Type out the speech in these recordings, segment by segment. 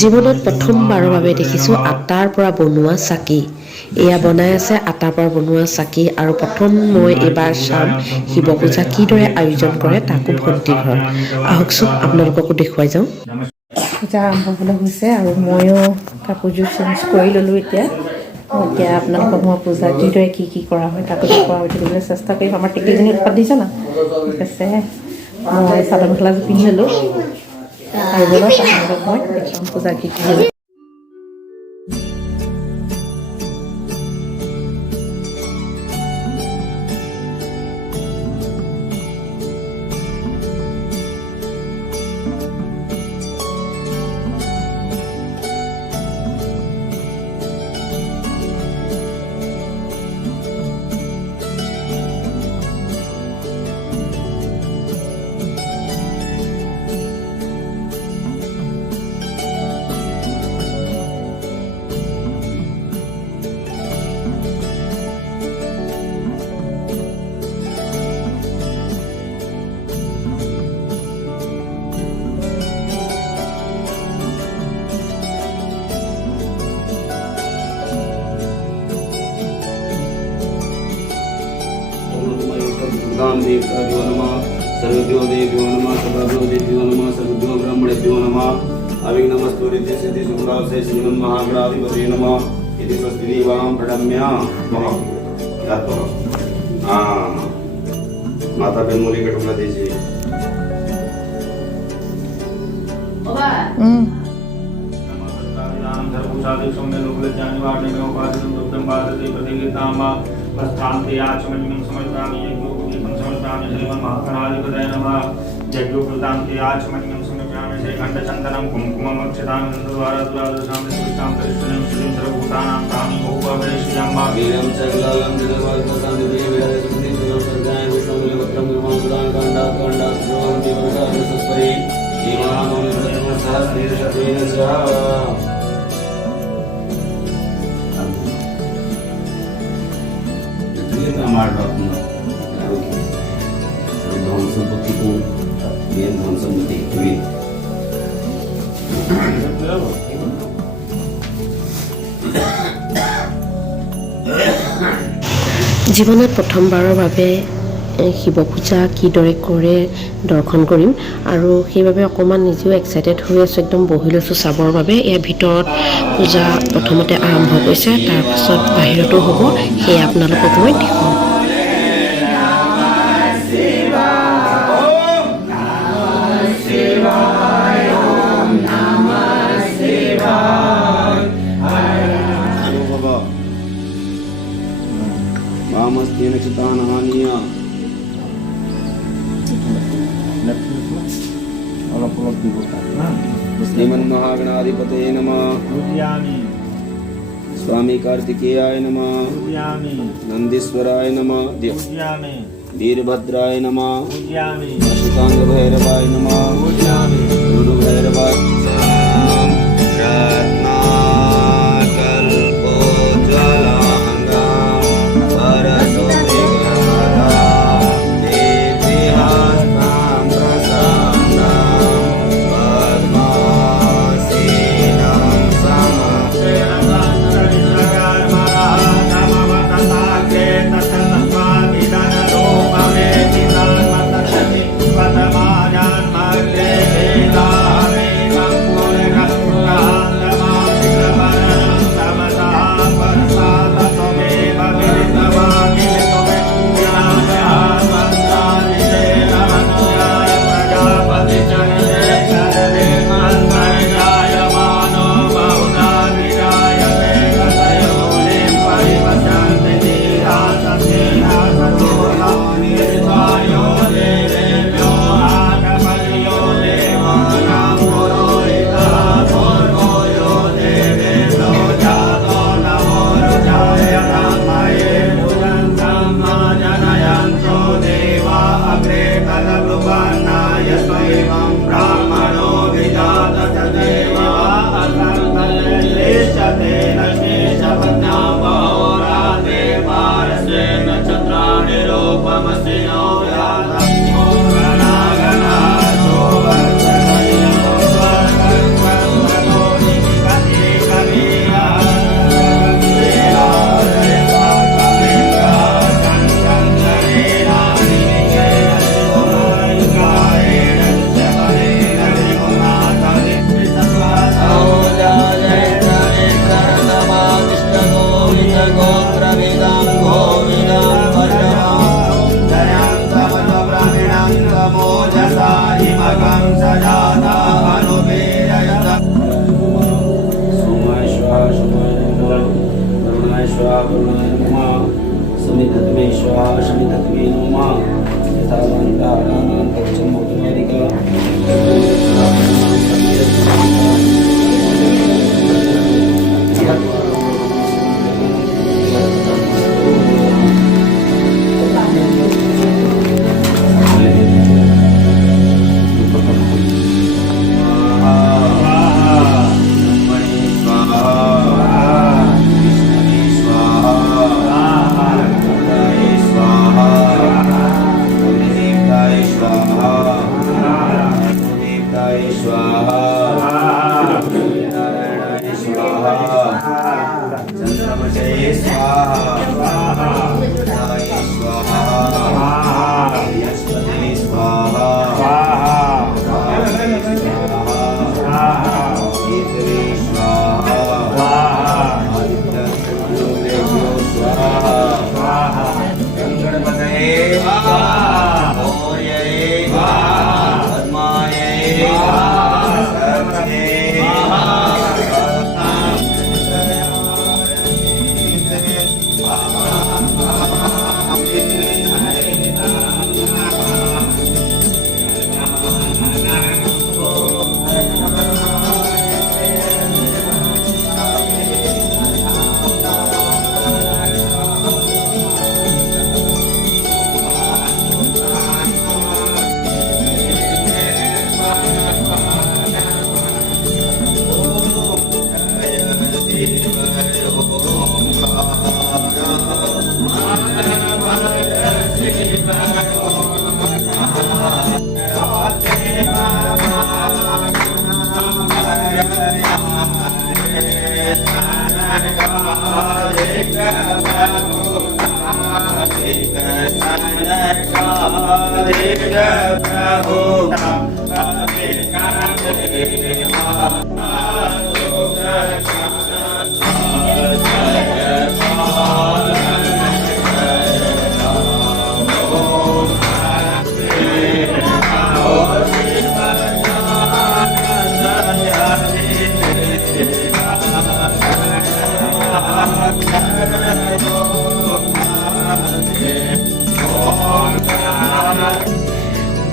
জীৱনত প্ৰথমবাৰৰ বাবে দেখিছোঁ আটাৰ পৰা বনোৱা চাকি। এয়া বনাই আছে আটাৰ পৰা বনোৱা চাকি আৰু প্ৰথম মই এইবাৰ চাম শিৱ পূজা কিদৰে আয়োজন কৰে তাকো ভণ্টিৰ ঘৰত। আহকচোন আপোনালোককো দেখুৱাই যাওঁ। পূজা আৰম্ভ হ'বলৈ হৈছে আৰু ময়ো কাপোৰযোৰ চেঞ্জ কৰি ল'লোঁ এতিয়া আপোনালোকক মই পূজা কিদৰে কি কৰা হয় তাকো দেখুৱাই দিবলৈ চেষ্টা কৰিম। আমাৰ টেকেলিজনী উৎপাত দিছে না, ঠিক আছে। মই চাদৰ মেখেলাযোৰ পিন্ধি ল'লোঁ আৰু বলক আপোনালোকক মই দেখুৱাম পূজা কি হয়। देवताभ्यो नमः सर्वेभ्यो देवेभ्यो नमः सर्वेभ्यो देवेभ्यो नमः सर्वेभ्यो ब्राह्मणेभ्यो नमः अभिनमस्तु रिद्धि सिद्धि सुखदासे श्रीमन्महागणाधिपतये नमः इति स्वस्ति देवां प्रणम्य माता बहन मूली का टुकड़ा दीजिए। प्रस्थान्ते आचमनीयं समर्पयामि यज्ञोपवीतं समर्पयामि श्रीमन्महागणाधिपतये नमः यज्ञोपवीतान्ते आचमनीयं समर्पयामि श्रीखण्डचन्दनं कुङ्कुमम् अक्षतां गन्धद्वारा दुरादशां सुष्टां करिष्यं श्रीं सर्वभूतानां तानि भोगवरेष्यम्मा वीरं चरलालं जलवायुपसां देवीरस्मिन् सुरसर्गाय विष्णुमिलवत्रं निर्माणुदां काण्डाकाण्डास्त्रोहं देवरसारसस्वरे ीमामोनिसहस्रेण च धन सम्पत्ति को मेन धन सम्पत्ति জীৱনত প্ৰথমবাৰৰ বাবে শিৱ পূজা কিদৰে কৰে দৰ্শন কৰিম আৰু সেইবাবে অকণমান নিজেও এক্সাইটেড হৈ আছোঁ, একদম বহি লৈছোঁ চাবৰ বাবে। ইয়াৰ ভিতৰত পূজা প্ৰথমতে আৰম্ভ কৰিছে, তাৰপাছত বাহিৰতো হ'ব, সেয়া আপোনালোকক মই দেখুৱাম। वामस्तेन चितानहानिय श्रीमन्महागणाधिपतये नमः स्वामी कार्तिकेयाय नमः नंदीश्वराय नमः वीरभद्राय नमः अशुकांग भैरवाय नमः गुरु भैरवाय Bye.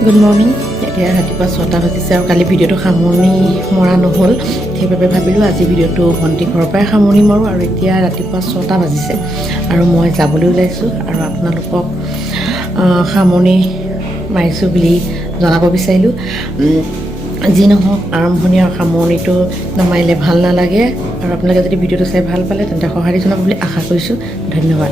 Good morning. এতিয়া ৰাতিপুৱা 6টা বাজিছে আৰু কালি ভিডিঅ'টো সামৰণি মৰা নহ'ল, সেইবাবে ভাবিলোঁ আজি ভিডিঅ'টো ভণ্টি ঘৰৰ পৰাই সামৰণি মাৰোঁ। আৰু এতিয়া ৰাতিপুৱা 6টা বাজিছে আৰু মই যাবলৈ ওলাইছোঁ আৰু আপোনালোকক সামৰণি মাৰিছোঁ বুলি জনাব বিচাৰিলোঁ। যি নহওক আৰম্ভণি আৰু সামৰণিটো নামাৰিলে ভাল নালাগে আৰু আপোনালোকে যদি ভিডিঅ'টো চাই ভাল পালে তেন্তে সঁহাৰি জনাব বুলি আশা কৰিছোঁ। ধন্যবাদ।